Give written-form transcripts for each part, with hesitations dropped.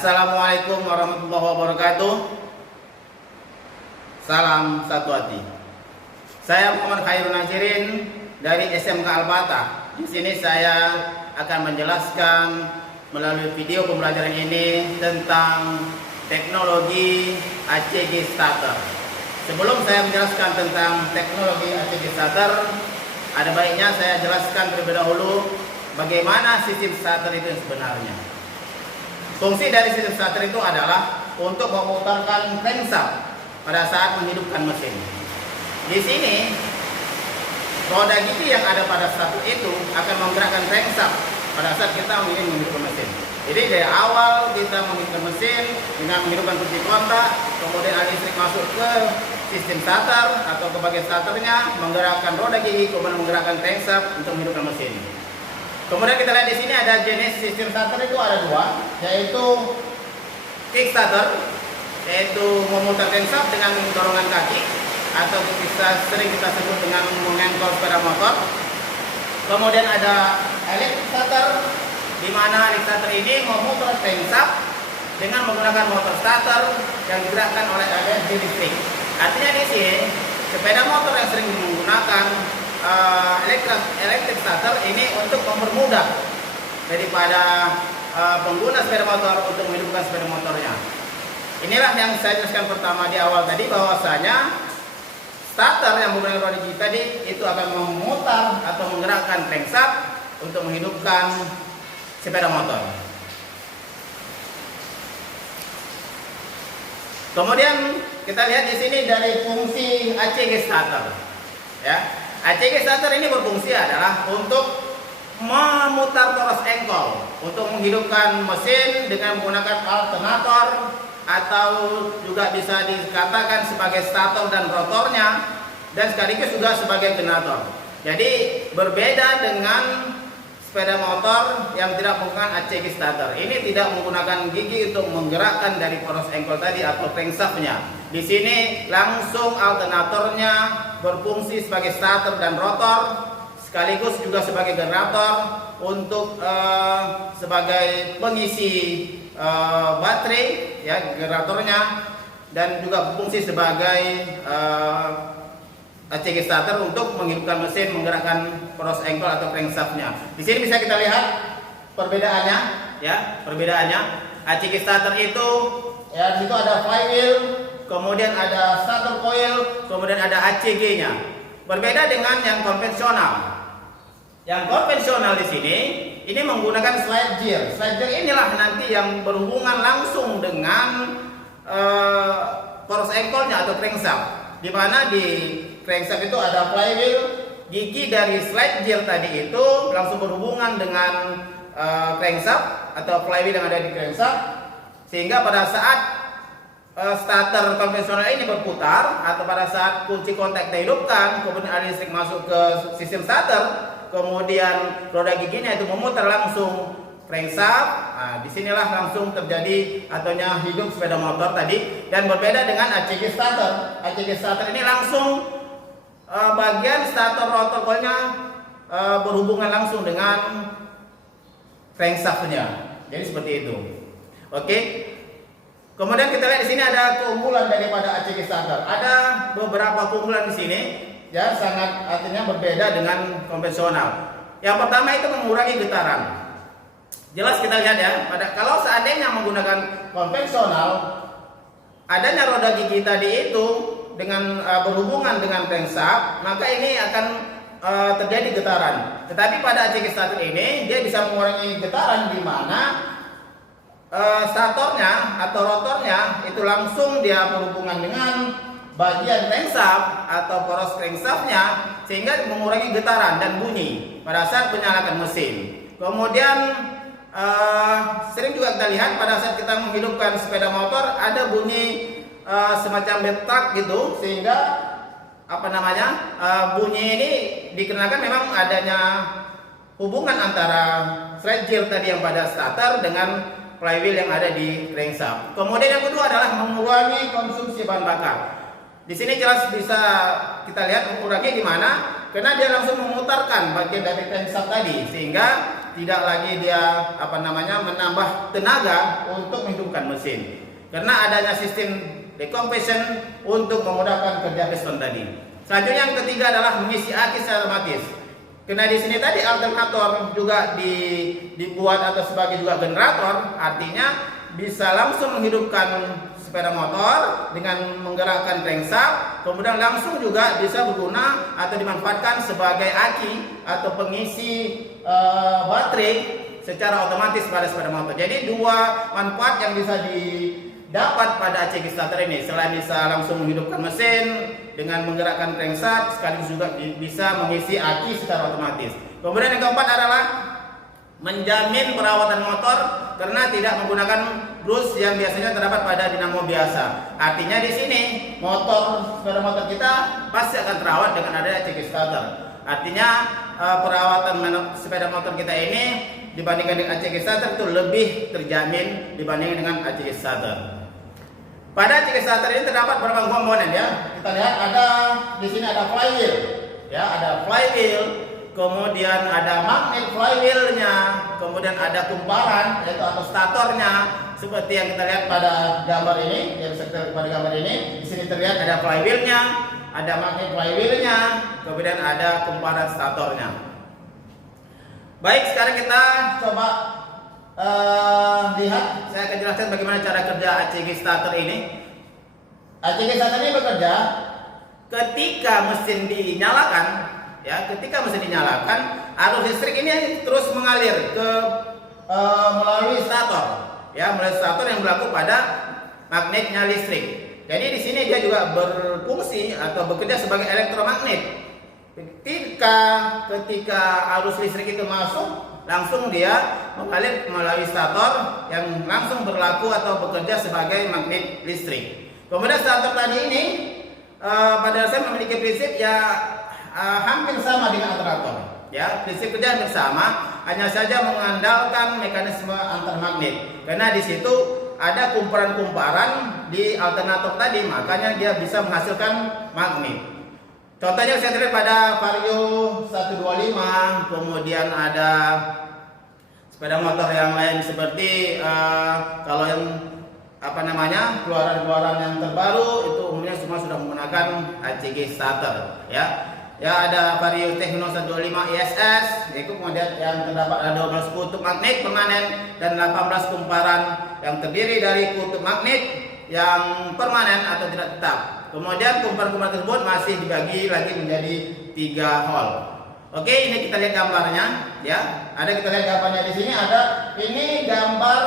Assalamualaikum warahmatullahi wabarakatuh. Salam satu hati. Saya Muhammad Khairul Nazirin dari SMK Al-Fatah. Di sini saya akan menjelaskan melalui video pembelajaran ini tentang teknologi ACG Starter. Sebelum saya menjelaskan tentang teknologi ACG Starter, ada baiknya saya jelaskan terlebih dahulu bagaimana sistem starter itu sebenarnya. Fungsi dari sistem starter itu adalah untuk memutarkan crankshaft pada saat menghidupkan mesin. Di sini roda gigi yang ada pada starter itu akan menggerakkan crankshaft pada saat kita ingin menghidupkan mesin. Jadi dari awal kita menghidupkan mesin dengan menghidupkan kunci kontak, kemudian aliran listrik masuk ke sistem starter atau ke bagian starternya, menggerakkan roda gigi, kemudian menggerakkan crankshaft untuk menghidupkan mesin. Kemudian kita lihat di sini ada jenis sistem starter itu ada dua, yaitu kick starter, yaitu memutar crankshaft dengan dorongan kaki atau sering kita sebut dengan mengengkol sepeda motor. Kemudian ada electric starter, di mana electric starter ini memutar crankshaft dengan menggunakan motor starter yang digerakkan oleh aliran listrik. Artinya di sini sepeda motor yang sering menggunakan electric starter ini untuk mempermudah daripada pengguna sepeda motor untuk menghidupkan sepeda motornya. Inilah yang saya jelaskan pertama di awal tadi, bahwasanya starter yang menggunakan roda gigi tadi itu akan memutar atau menggerakkan crankshaft untuk menghidupkan sepeda motor. Kemudian kita lihat di sini dari fungsi ACG starter. Ya. ACG starter ini berfungsi adalah untuk memutar poros engkol untuk menghidupkan mesin dengan menggunakan alternator, atau juga bisa dikatakan sebagai stator dan rotornya, dan sekaligus juga sebagai generator. Jadi berbeda dengan sepeda motor yang tidak menggunakan ACG starter. Ini tidak menggunakan gigi untuk menggerakkan dari poros engkol tadi atau crankshaftnya. Di sini langsung alternatornya berfungsi sebagai starter dan rotor, sekaligus juga sebagai generator untuk sebagai pengisi baterai, ya, generatornya, dan juga berfungsi sebagai ACG starter untuk menghidupkan mesin, menggerakkan poros engkol atau crankshaftnya. Di sini bisa kita lihat perbedaannya, ya, perbedaannya. ACG starter itu, ya, di situ ada flywheel, kemudian ada starter coil, kemudian ada ACG-nya. Berbeda dengan yang konvensional. Yang konvensional di sini ini menggunakan slide gear. Slide gear inilah nanti yang berhubungan langsung dengan poros engkolnya atau crankshaft. Di mana di crankshaft itu ada flywheel, gigi dari slide gear tadi itu langsung berhubungan dengan crankshaft atau flywheel yang ada di crankshaft, sehingga pada saat starter konvensional ini berputar atau pada saat kunci kontak dihidupkan, kemudian aliran listrik masuk ke sistem starter, kemudian roda giginya itu memutar langsung crankshaft. Nah, disinilah langsung terjadi ataunya hidup sepeda motor tadi. Dan berbeda dengan ACG starter. ACG starter ini langsung bagian starter rotor coilnya berhubungan langsung dengan crankshaftnya. Jadi seperti itu. Oke. Kemudian kita lihat di sini ada keunggulan daripada ACG starter. Ada beberapa keunggulan di sini, ya, sangat artinya berbeda dengan konvensional. Yang pertama itu mengurangi getaran. Jelas kita lihat, ya, kalau seandainya menggunakan konvensional, adanya roda gigi tadi itu dengan berhubungan dengan crankshaft, maka ini akan terjadi getaran. Tetapi pada ACG starter ini dia bisa mengurangi getaran, di mana statornya atau rotornya itu langsung dia berhubungan dengan bagian crankshaft atau poros crankshaftnya, sehingga mengurangi getaran dan bunyi pada saat menyalakan mesin. Kemudian sering juga kita lihat pada saat kita menghidupkan sepeda motor ada bunyi semacam betak gitu, sehingga bunyi ini dikarenakan memang adanya hubungan antara slide gear tadi yang pada starter dengan flywheel yang ada di crankshaft. Kemudian yang kedua adalah mengurangi konsumsi bahan bakar. Di sini jelas bisa kita lihat mengurangi di mana, karena dia langsung memutarkan bagian dari crankshaft tadi, sehingga tidak lagi dia menambah tenaga untuk menghidupkan mesin. Karena adanya sistem decompression untuk memudahkan kerja piston tadi. Selanjutnya yang ketiga adalah mengisi aki secara otomatis. Karena di sini tadi alternator juga dibuat atau sebagai juga generator, artinya bisa langsung menghidupkan sepeda motor dengan menggerakkan crankshaft, kemudian langsung juga bisa berguna atau dimanfaatkan sebagai aki atau pengisi baterai secara otomatis pada sepeda motor. Jadi dua manfaat yang bisa didapat pada ACG starter ini, selain bisa langsung menghidupkan mesin dengan menggerakkan crankshaft, sekaligus juga bisa mengisi aki secara otomatis. Kemudian yang keempat adalah menjamin perawatan motor karena tidak menggunakan brus yang biasanya terdapat pada dinamo biasa. Artinya di sini sepeda motor kita pasti akan terawat dengan adanya ACG starter. Artinya perawatan sepeda motor kita ini dibandingkan dengan ACG starter itu lebih terjamin dibandingkan dengan ACG starter. Pada ACG starter ini terdapat beberapa komponen ya. Kita lihat di sini ada flywheel, ya, ada flywheel. Kemudian ada magnet flywheelnya, kemudian ada kumparan yaitu atau statornya, seperti yang kita lihat pada gambar ini. Di sini terlihat ada flywheelnya, ada magnet flywheelnya, kemudian ada kumparan statornya. Baik, sekarang kita coba lihat. Saya akan jelaskan bagaimana cara kerja ACG starter ini. ACG starter ini bekerja ketika mesin dinyalakan. Ya, ketika mesin dinyalakan, arus listrik ini terus mengalir melalui stator, ya, melalui stator yang berlaku pada magnetnya listrik. Jadi di sini dia juga berfungsi atau bekerja sebagai elektromagnet. Ketika arus listrik itu masuk, langsung dia mengalir melalui stator yang langsung berlaku atau bekerja sebagai magnet listrik. Kemudian stator tadi ini pada dasarnya memiliki prinsip hampir sama dengan alternator, ya, prinsip kerja hampir sama, hanya saja mengandalkan mekanisme antar magnet. Karena di situ ada kumparan-kumparan di alternator tadi, makanya dia bisa menghasilkan magnet. Contohnya saya terlihat pada Vario 125, kemudian ada sepeda motor yang lain seperti kalau yang keluaran-keluaran yang terbaru itu umumnya semua sudah menggunakan ACG starter, ya. Ya, ada Vario Techno 125 ISS, yaitu kemudian yang terdapat ada 12 kutub magnet permanen dan 18 kumparan yang terdiri dari kutub magnet yang permanen atau tidak tetap. Kemudian kumparan-kumparan tersebut masih dibagi lagi menjadi 3 hole. Oke, ini kita lihat gambarnya, ya. Kita lihat gambarnya di sini ini gambar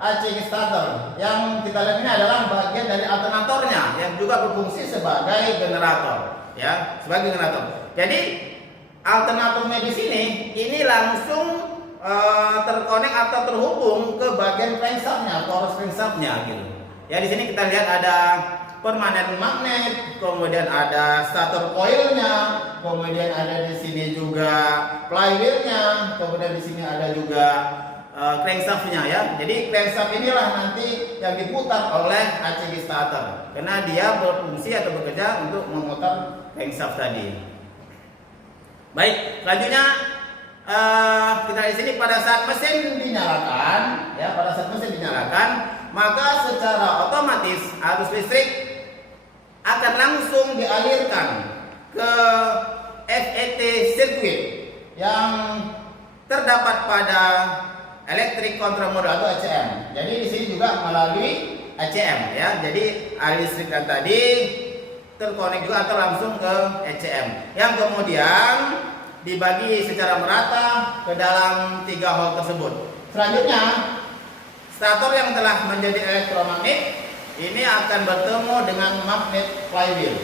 ACG starter. Yang kita lihat ini adalah bagian dari alternatornya yang juga berfungsi sebagai generator. Ya, sebagai generator. Jadi alternatornya di sini ini langsung terkonek atau terhubung ke bagian crankshaftnya, power crankshaftnya gitu. Ya, di sini kita lihat ada permanen magnet, kemudian ada stator coilnya, kemudian ada di sini juga flywheelnya, kemudian di sini ada juga crankshaftnya, ya. Jadi crankshaft inilah nanti yang diputar oleh ACG starter karena dia berfungsi atau bekerja untuk memutar crankshaft tadi. Baik, selanjutnya kita di sini pada saat mesin dinyalakan, ya, maka secara otomatis arus listrik akan langsung dialirkan ke FET circuit yang terdapat pada electric control module atau ECM. Jadi di sini juga melalui ECM, ya. Jadi arus listrik tadi terkonek juga atau langsung ke ECM yang kemudian dibagi secara merata ke dalam 3 hole tersebut. Selanjutnya, stator yang telah menjadi elektromagnet ini akan bertemu dengan magnet flywheel,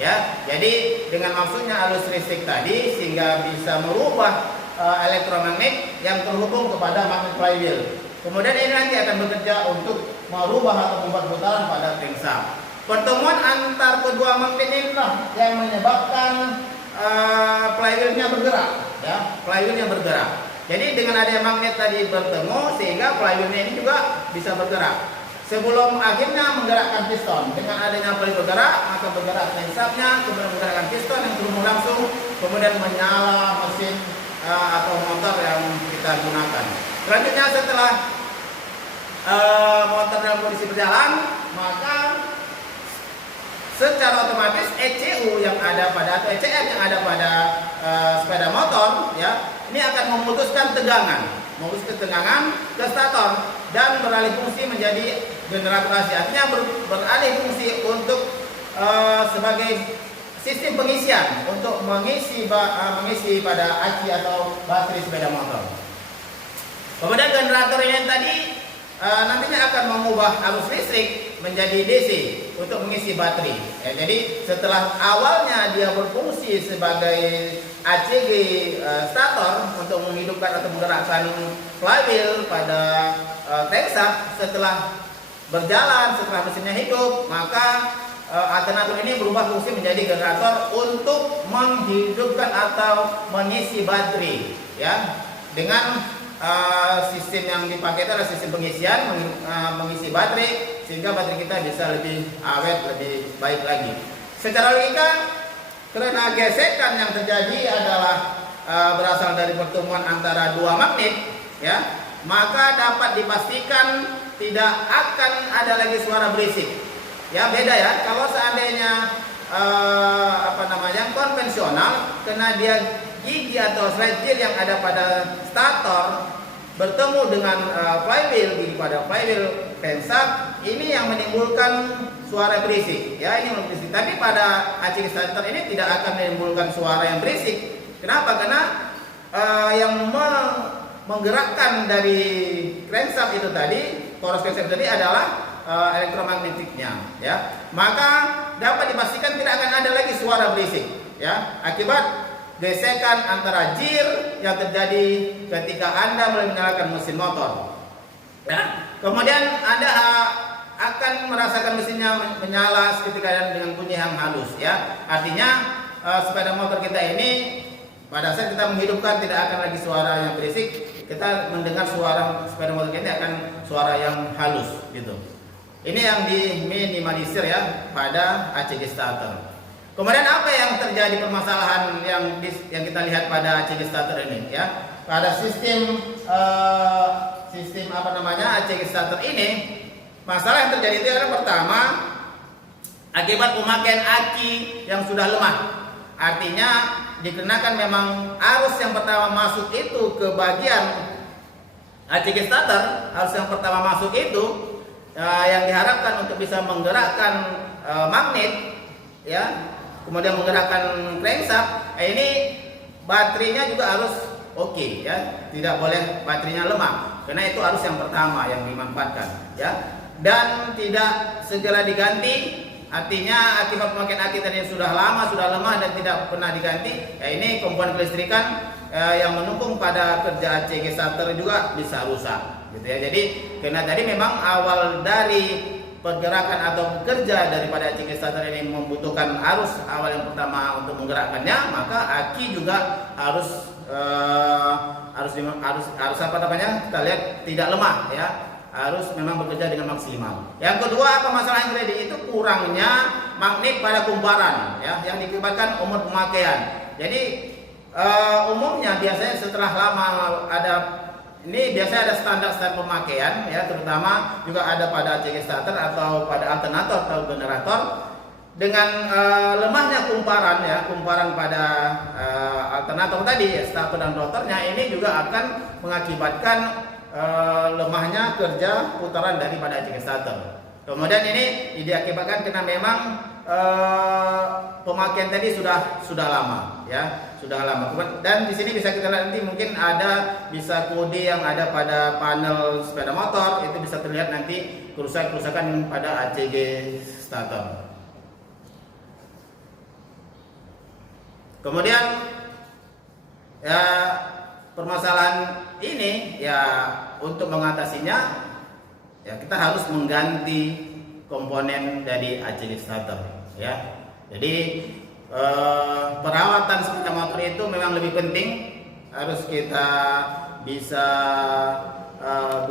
ya. Jadi dengan maksudnya arus listrik tadi sehingga bisa merubah elektromagnet yang terhubung kepada magnet flywheel. Kemudian ini nanti akan bekerja untuk merubah atau membuat putaran pada crankshaft. Pertemuan antar kedua magnet inilah yang menyebabkan flywheelnya bergerak, ya, flywheelnya bergerak. Jadi dengan adanya magnet tadi bertemu sehingga flywheelnya ini juga bisa bergerak. Sebelum akhirnya menggerakkan piston, dengan adanya flywheel bergerak, maka bergerak crankshaftnya, kemudian menggerakkan piston yang terhubung langsung, kemudian menyala mesin atau motor yang kita gunakan. Selanjutnya setelah motor dalam kondisi berjalan, maka secara otomatis ECU yang ada pada atau ECM yang ada pada sepeda motor ya, ini akan memutuskan tegangan ke stator dan beralih fungsi menjadi generator AC. Artinya beralih fungsi untuk sebagai sistem pengisian untuk mengisi pada aki atau baterai sepeda motor. Kemudian generator ini tadi nantinya akan mengubah arus listrik menjadi DC untuk mengisi baterai. Ya, jadi setelah awalnya dia berfungsi sebagai ACG stator untuk menghidupkan atau menggerakkan flywheel pada crankshaft, setelah berjalan, setelah mesinnya hidup, maka alternator ini berubah fungsi menjadi generator untuk menghidupkan atau mengisi baterai. Ya, dengan sistem yang dipakai itu adalah sistem pengisian mengisi baterai sehingga baterai kita bisa lebih awet, lebih baik lagi. Secara logika, karena gesekan yang terjadi adalah berasal dari pertemuan antara dua magnet, ya, maka dapat dipastikan tidak akan ada lagi suara berisik. Ya, beda ya. Kalau seandainya konvensional, karena dia gigi atau slide gear yang ada pada stator bertemu dengan gigi pada flywheel crankshaft, ini yang menimbulkan suara berisik. Ya, ini berisik. Tapi pada ACG stator ini tidak akan menimbulkan suara yang berisik. Kenapa? Karena yang menggerakkan dari crankshaft itu tadi, poros crankshaft tadi adalah elektromagnetiknya, ya. Maka dapat dipastikan tidak akan ada lagi suara berisik, ya, akibat gesekan antara gear yang terjadi ketika Anda mulai menyalakan mesin motor. Ya. Kemudian Anda akan merasakan mesinnya menyala seketika dengan bunyi yang halus, ya. Artinya sepeda motor kita ini pada saat kita menghidupkan tidak akan lagi suara yang berisik, kita mendengar suara sepeda motor kita akan suara yang halus, gitu. Ini yang diminimalisir ya pada ACG starter. Kemudian apa yang terjadi permasalahan yang kita lihat pada ACG starter ini, ya? Pada sistem ACG starter ini, masalah yang terjadi itu adalah pertama akibat pemakaian aki yang sudah lemah. Artinya dikarenakan memang arus yang pertama masuk itu ke bagian ACG starter, arus yang pertama masuk itu yang diharapkan untuk bisa menggerakkan magnet, ya, kemudian menggerakkan crankshaft, ini baterainya juga harus oke, ya, tidak boleh baterainya lemah, karena itu arus yang pertama yang dimanfaatkan, ya, dan tidak segera diganti. Artinya akibat pemakaian aki tadi sudah lama, sudah lemah dan tidak pernah diganti, ya, ini komponen kelistrikan yang mendukung pada kerja ACG starter juga bisa rusak, gitu ya. Jadi karena tadi memang awal dari pergerakan atau bekerja daripada ACG starter ini membutuhkan arus awal yang pertama untuk menggerakkannya, maka aki juga harus kita lihat tidak lemah, ya, harus memang bekerja dengan maksimal. Yang kedua, apa masalah yang terjadi itu kurangnya magnet pada kumparan, ya, yang diakibatkan umur pemakaian. Jadi umumnya biasanya setelah lama ini biasanya ada standar pemakaian, ya, terutama juga ada pada ACG starter atau pada alternator atau generator. Dengan lemahnya kumparan, ya, kumparan pada alternator tadi, ya, starter dan rotornya, ini juga akan mengakibatkan lemahnya kerja putaran daripada ACG starter. Kemudian ini diakibatkan karena memang pemakaian tadi sudah lama, ya, sudah lama. Dan di sini bisa kita lihat nanti mungkin bisa kode yang ada pada panel sepeda motor, itu bisa terlihat nanti kerusakan pada ACG starter. Kemudian ya, permasalahan ini, ya, untuk mengatasinya, ya, kita harus mengganti komponen dari ACG starter, ya. Jadi perawatan sepeda motor itu memang lebih penting, harus kita bisa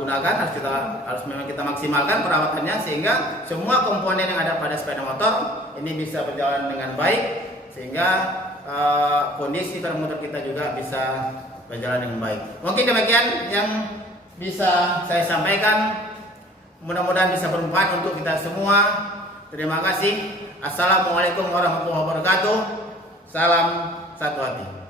gunakan, harus memang kita maksimalkan perawatannya sehingga semua komponen yang ada pada sepeda motor ini bisa berjalan dengan baik, sehingga kondisi sepeda motor kita juga bisa berjalan dengan baik. Mungkin demikian yang bisa saya sampaikan. Mudah-mudahan bisa bermanfaat untuk kita semua. Terima kasih. Assalamualaikum warahmatullahi wabarakatuh. Salam satu hati.